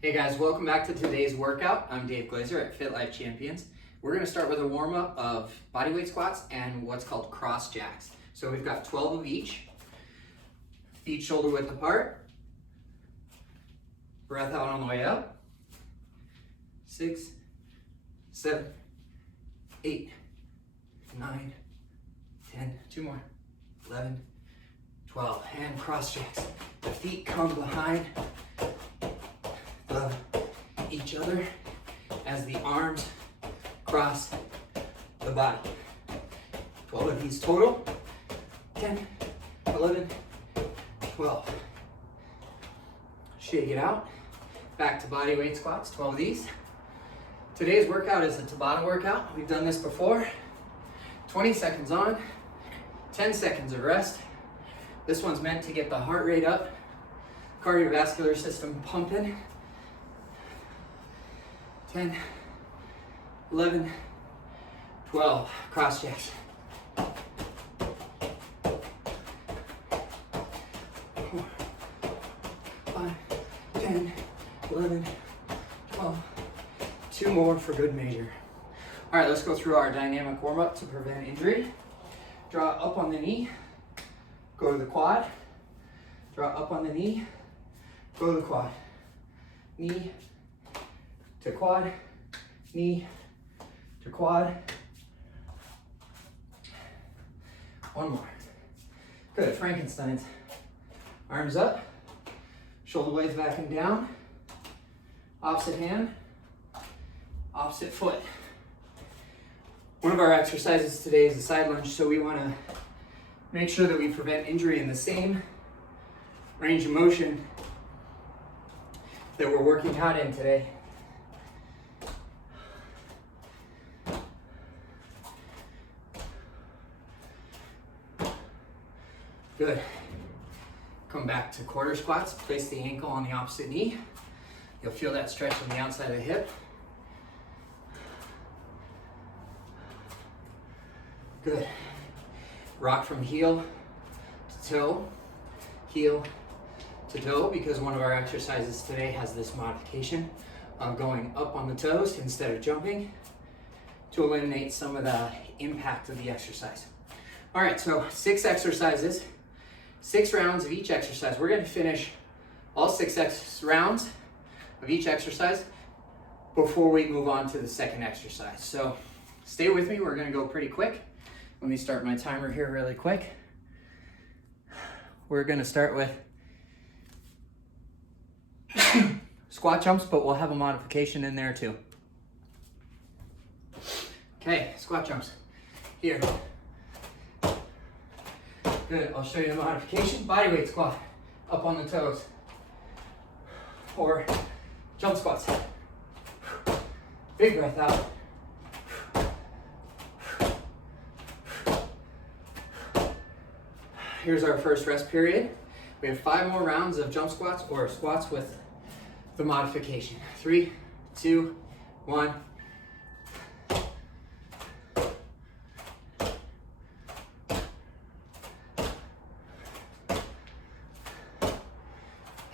Hey guys, welcome back to today's workout. I'm Dave Glaser at Fit Life Champions. We're going to start with a warm-up of bodyweight squats and what's called cross jacks. So we've got 12 of each. Feet shoulder width apart. Breath out on the way up. 6, 7, 8, 9, 10, 2 more, 11, 12, and cross jacks. The feet come behind each other as the arms cross the body. 12 of these total. 10, 11, 12. Shake it out. Back to body weight squats, 12 of these. Today's workout is a Tabata workout. We've done this before. 20 seconds on, 10 seconds of rest. This one's meant to get the heart rate up, cardiovascular system pumping. 10, 11, 12, cross jacks. 4, 5, 10, 11, 12. 2 more for good measure. All right, let's go through our dynamic warm-up to prevent injury. Draw up on the knee, go to the quad. Draw up on the knee, go to the quad. Knee to quad, knee to quad. 1 more. Good, Frankenstein's. Arms up, shoulder blades back and down. Opposite hand, opposite foot. One of our exercises today is a side lunge, so we want to make sure that we prevent injury in the same range of motion that we're working out in today. Good. Come back to quarter squats. Place the ankle on the opposite knee. You'll feel that stretch on the outside of the hip. Good. Rock from heel to toe, heel to toe, because one of our exercises today has this modification of going up on the toes instead of jumping to eliminate some of the impact of the exercise. All right, so 6 exercises. 6 rounds of each exercise. We're going to finish all 6 rounds of each exercise before we move on to the second exercise. So stay with me. We're going to go pretty quick. Let me start my timer here really quick. We're going to start with squat jumps, but we'll have a modification in there too. Okay, squat jumps. Here. Good, I'll show you the modification. Bodyweight squat, up on the toes. Or jump squats. Big breath out. Here's our first rest period. We have 5 more rounds of jump squats or squats with the modification. 3, 2, 1.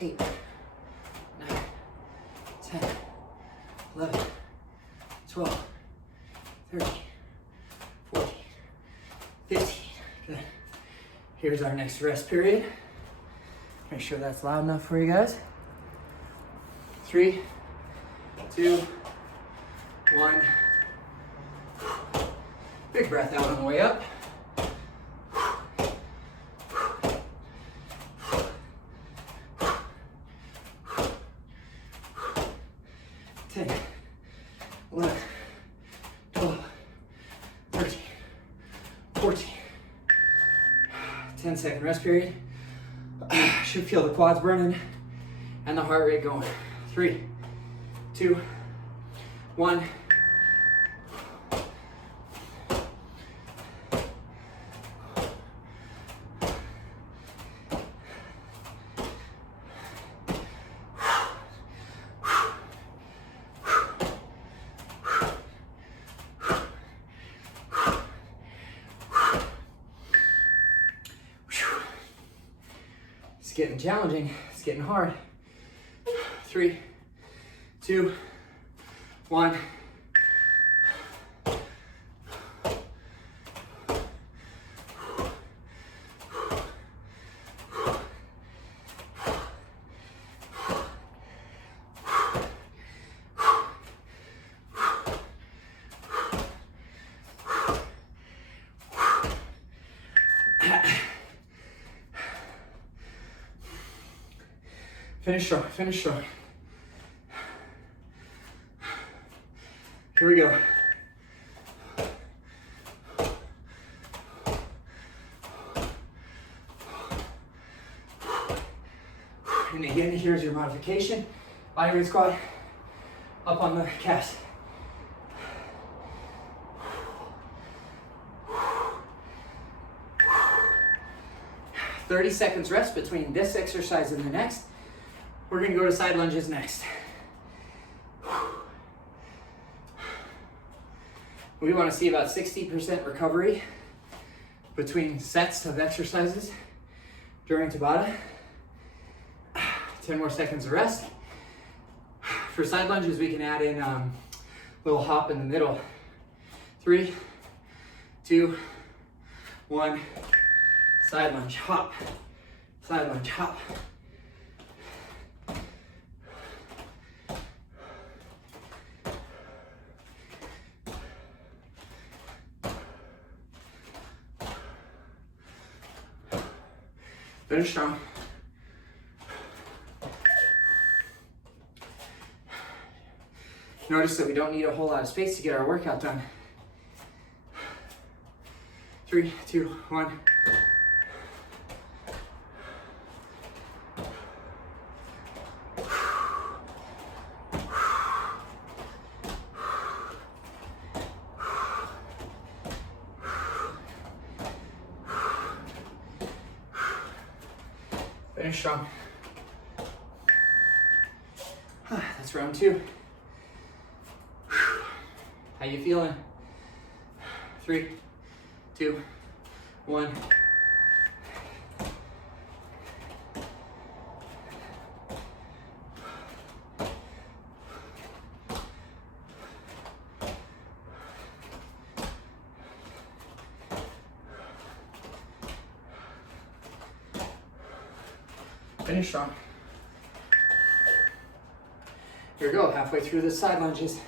8, 9, 10, 11, 12, 13, 14, 15. Good. Here's our next rest period. Make sure that's loud enough for you guys. 3, 2, 1. Big breath out on the way up. 10, 11, 12, 13, 14. 10-second rest period. Should feel the quads burning and the heart rate going. 3, 2, 1. It's getting challenging. It's getting hard. 3, 2, 1. Finish strong, finish strong. Here we go. And again, here's your modification. Body weight squat up on the calves. "30 seconds rest between this exercise and the next. We're gonna go to side lunges next. We wanna see about 60% recovery between sets of exercises during Tabata. 10 more seconds of rest. For side lunges, we can add in a little hop in the middle. 3, 2, 1. Side lunge, hop. Side lunge, hop. Finish strong. Notice that we don't need a whole lot of space to get our workout done. 3, 2, 1. Finish strong. That's round 2. How you feeling? 3, 2, 1. Finish strong. Here we go, halfway through the side lunges.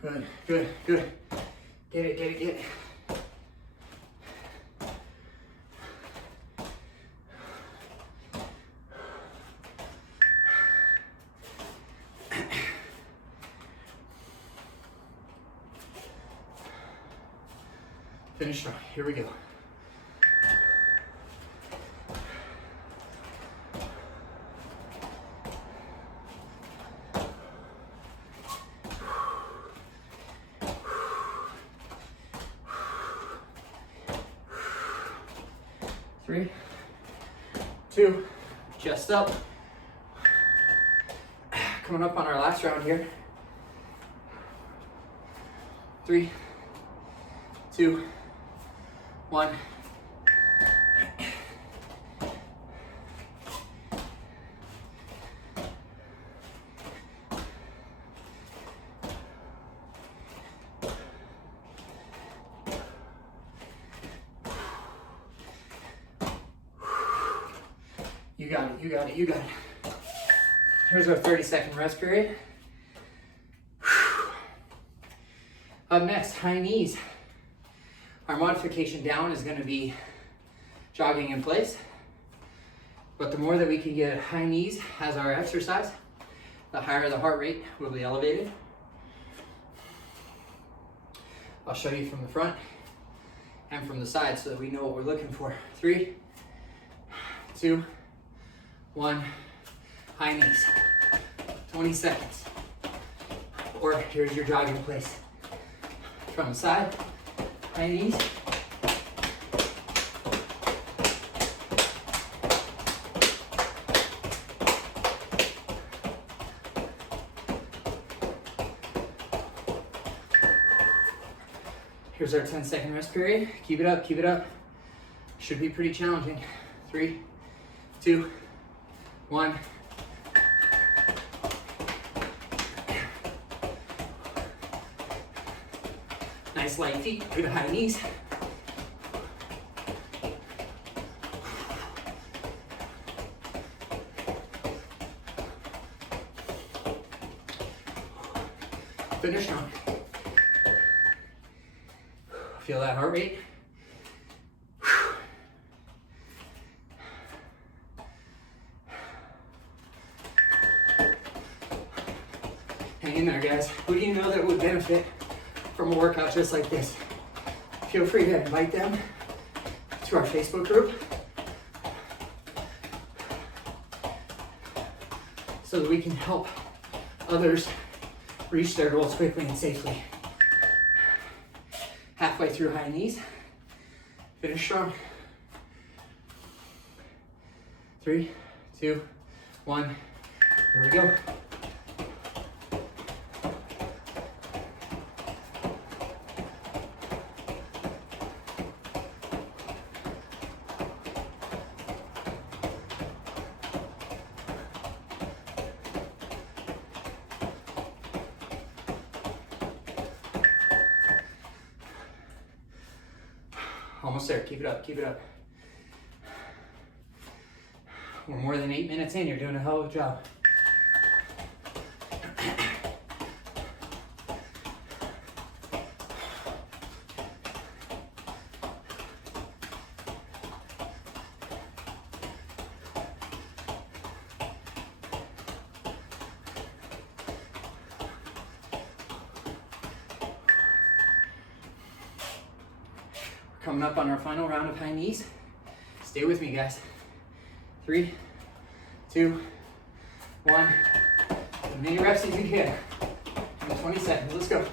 Good, good, good. Get it, get it, get it. Finish strong. Here we go. Three, 2, chest up. Coming up on our last round here. 3, 2, 1. You got it, you got it, you got it. Here's our 30-second rest period. Up next, high knees. Our modification down is going to be jogging in place. But the more that we can get high knees as our exercise, the higher the heart rate will be elevated. I'll show you from the front and from the side so that we know what we're looking for. 3, 2, 1, high knees. 20 seconds. Or here's your jogging in place. From the side, high knees. Here's our 10-second rest period. Keep it up, keep it up. Should be pretty challenging. 3, 2, 1. Nice light feet through the high knees. Finish strong. Feel that heart rate. Hang in there, guys. Who do you know that would benefit from a workout just like this? Feel free to invite them to our Facebook group so that we can help others reach their goals quickly and safely. Halfway through high knees. Finish strong. 3, 2, 1. Here we go. Almost there. Keep it up. Keep it up. We're more than 8 minutes in. You're doing a hell of a job. Coming up on our final round of high knees. Stay with me, guys. 3, 2, 1. As many reps as you can. 20 seconds. Let's go.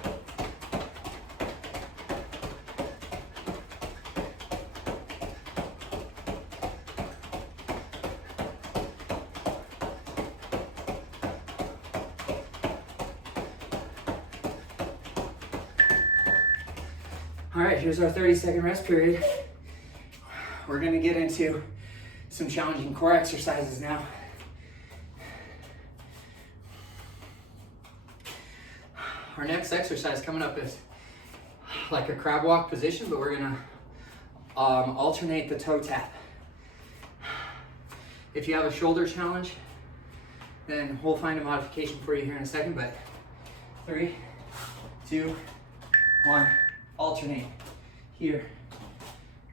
All right, here's our 30-second rest period. We're gonna get into some challenging core exercises now. Our next exercise coming up is like a crab walk position, but we're gonna alternate the toe tap. If you have a shoulder challenge, then we'll find a modification for you here in a second, but 3, 2, 1. Alternate. Here,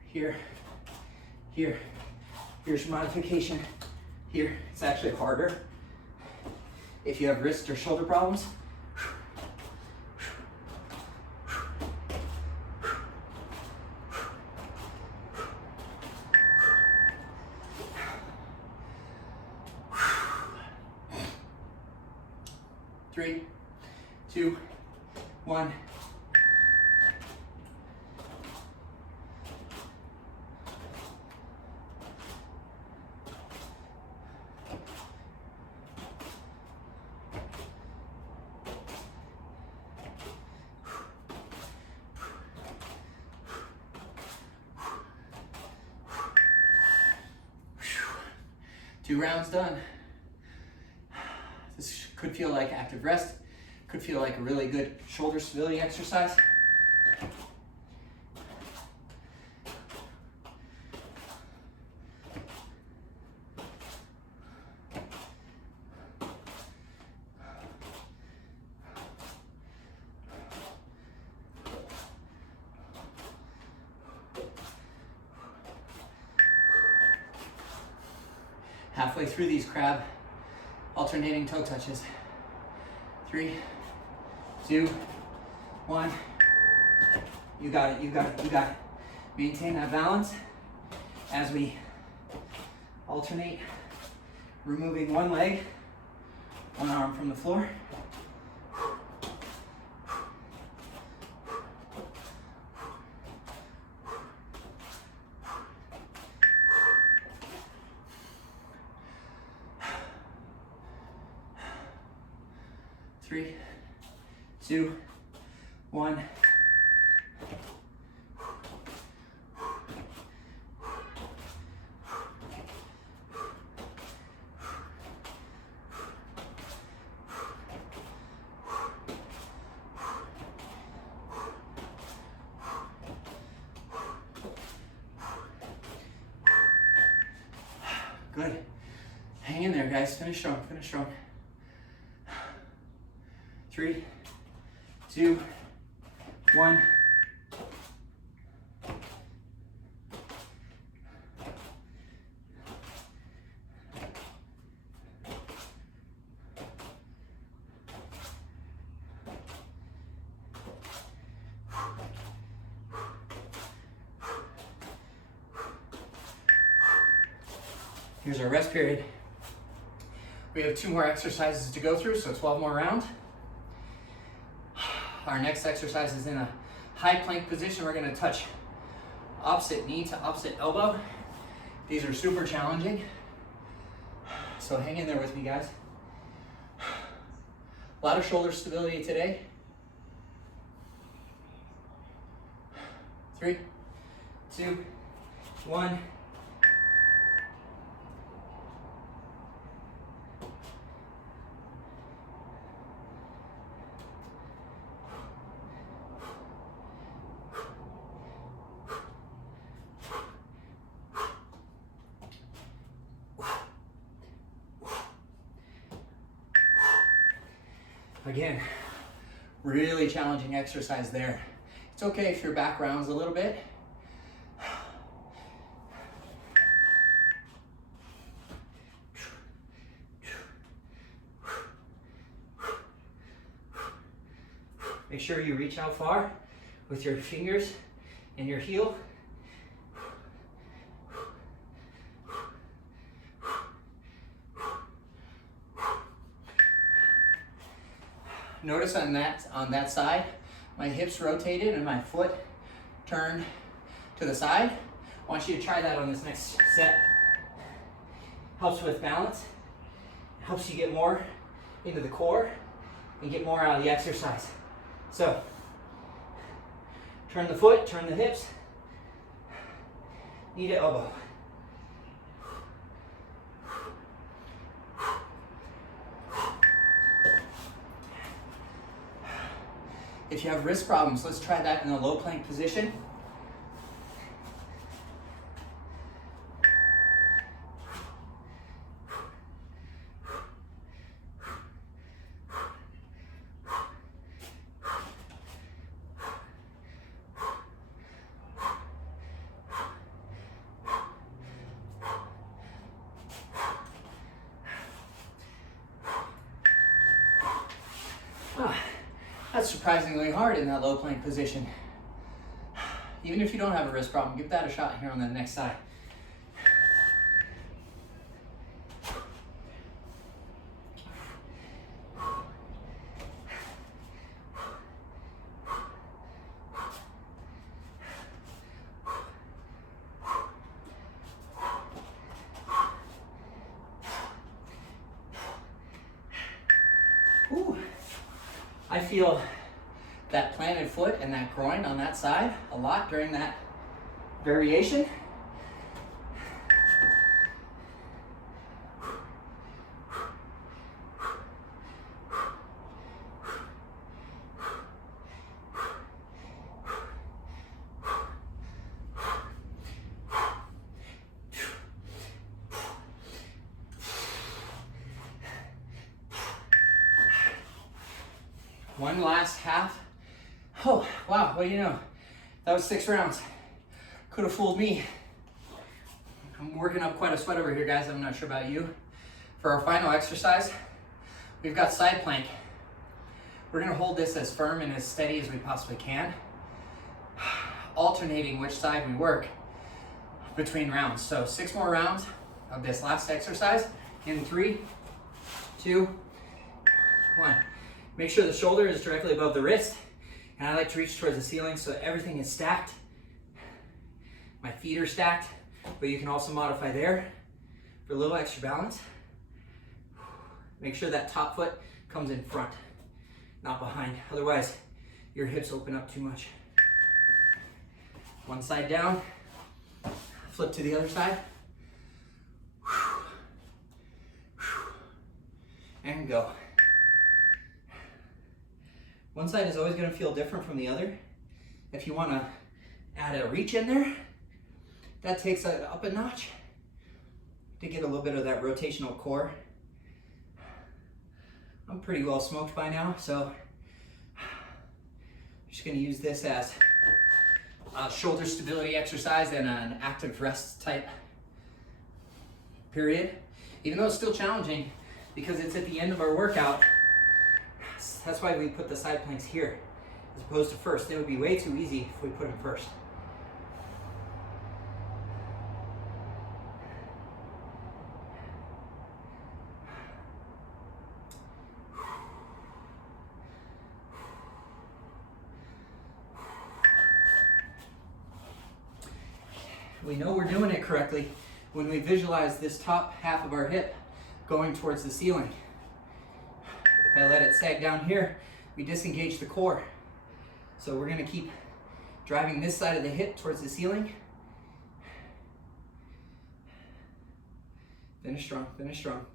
here, here. Here's your modification. Here, it's actually harder if you have wrist or shoulder problems. 3, 2, 1. Two rounds done. This could feel like active rest, could feel like a really good shoulder stability exercise. Halfway through these crab alternating toe touches. 3, 2, 1. You got it, you got it, you got it. Maintain that balance as we alternate, removing one leg, one arm from the floor. Three, 2, 1. Good. Hang in there, guys. Finish strong, finish strong. 3, 2, 1. Here's our rest period. We have 2 more exercises to go through, so 12 more rounds. Our next exercise is in a high plank position. We're going to touch opposite knee to opposite elbow. These are super challenging, so hang in there with me, guys. A lot of shoulder stability today. 3, 2, 1. Again, really challenging exercise there. It's okay if your back rounds a little bit. Make sure you reach out far with your fingers and your heel. Notice on that side, my hips rotated and my foot turned to the side. I want you to try that on this next set. Helps with balance, helps you get more into the core and get more out of the exercise. So, turn the foot, turn the hips, knee to elbow. If you have wrist problems, let's try that in a low plank position. That's surprisingly hard in that low plank position. Even if you don't have a wrist problem, give that a shot here on the next side. Ooh. I feel that planted foot and that groin on that side a lot during that variation. One last half. Oh, wow, what do you know? That was 6 rounds. Could have fooled me. I'm working up quite a sweat over here, guys. I'm not sure about you. For our final exercise, we've got side plank. We're gonna hold this as firm and as steady as we possibly can, alternating which side we work between rounds. So 6 more rounds of this last exercise in 3, 2, 1. Make sure the shoulder is directly above the wrist, and I like to reach towards the ceiling so everything is stacked. My feet are stacked, but you can also modify there for a little extra balance. Make sure that top foot comes in front, not behind. Otherwise, your hips open up too much. One side down, flip to the other side. And go. One side is always going to feel different from the other. If you want to add a reach in there, that takes it up a notch. to get a little bit of that rotational core. I'm pretty well smoked by now, so I'm just going to use this as a shoulder stability exercise and an active rest type period. Even though it's still challenging because it's at the end of our workout, that's why we put the side planks here as opposed to first. It would be way too easy if we put them first. We know we're doing it correctly when we visualize this top half of our hip going towards the ceiling. If I let it sag down here, we disengage the core. So we're going to keep driving this side of the hip towards the ceiling. Finish strong, finish strong.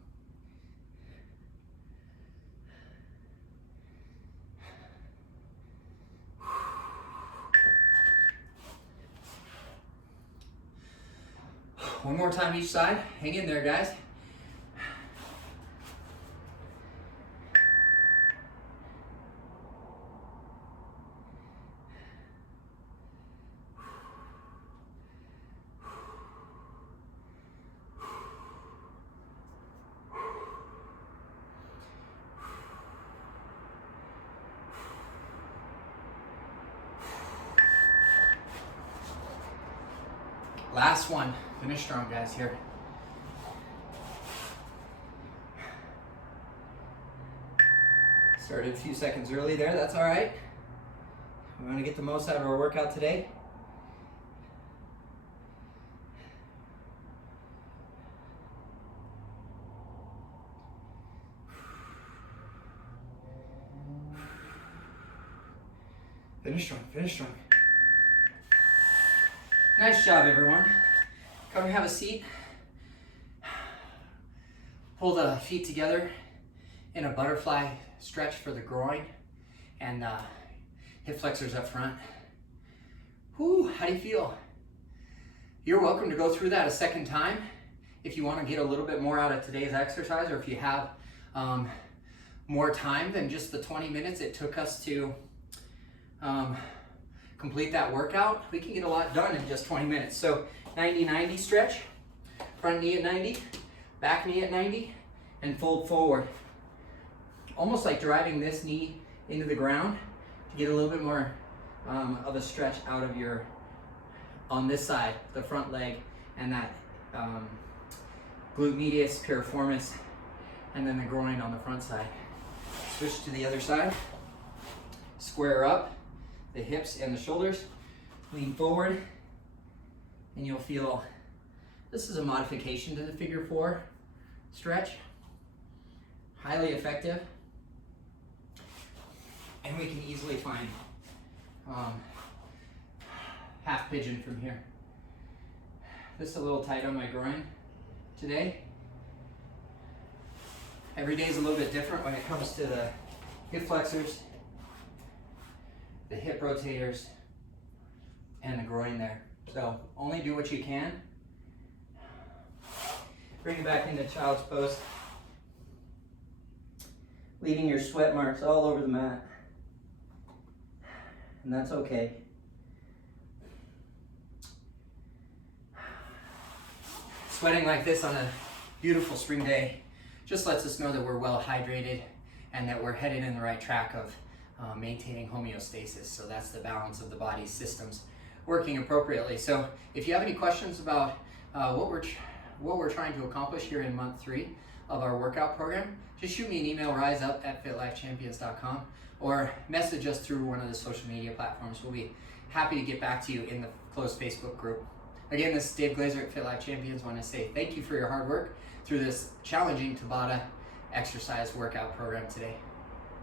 One more time each side. Hang in there, guys. Last one. Finish strong, guys, here. Started a few seconds early there, that's all right. We want to get the most out of our workout today. Finish strong, finish strong. Nice job, everyone. Come have a seat. Pull the feet together in a butterfly stretch for the groin and hip flexors up front. Whew, how do you feel? You're welcome to go through that a second time if you want to get a little bit more out of today's exercise, or if you have more time than just the 20 minutes it took us to complete that workout. We can get a lot done in just 20 minutes. So 90-90 stretch, front knee at 90, back knee at 90, and fold forward. Almost like driving this knee into the ground to get a little bit more of a stretch out of your, on this side, the front leg, and that glute medius, piriformis, and then the groin on the front side. Switch to the other side. Square up the hips and the shoulders. Lean forward, and you'll feel, this is a modification to the figure 4 stretch. Highly effective. And we can easily find half pigeon from here. This is a little tight on my groin today. Every day is a little bit different when it comes to the hip flexors, the hip rotators, and the groin there. So only do what you can. Bring it back into child's pose. Leaving your sweat marks all over the mat. And that's okay. Sweating like this on a beautiful spring day just lets us know that we're well hydrated and that we're headed in the right track of maintaining homeostasis. So that's the balance of the body's systems working appropriately. So if you have any questions about what we're trying to accomplish here in month 3 of our workout program, just shoot me an email, riseup@fitlifechampions.com, or message us through one of the social media platforms. We'll be happy to get back to you in the closed Facebook group. Again, this is Dave Glaser at Fit Life Champions. I want to say thank you for your hard work through this challenging Tabata exercise workout program today.